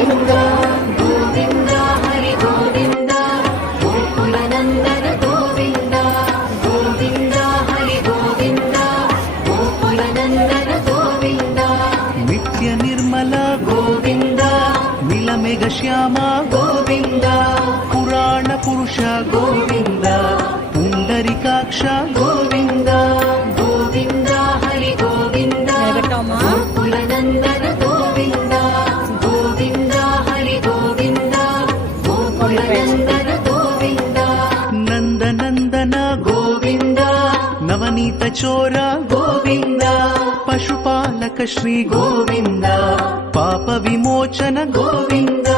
గోవింద గోవింద హరి గోవింద గోకుల నందన గోవింద గోవింద హరి గోవింద గోకుల నందన గోవింద నిత్య నిర్మల గోవింద నీలమేఘ శ్యామ గోవింద పురాణ పురుష గోవింద పుండరీకాక్ష గోవింద గోవింద హరి గోవింద గోకుల నందన గోవింద గోవింద హరి గోవింద గోకుల నందన గోవింద నందనందన గోవింద నవనీత చోర గోవింద పశుపాలక శ్రీ గోవింద పాప విమోచన గోవింద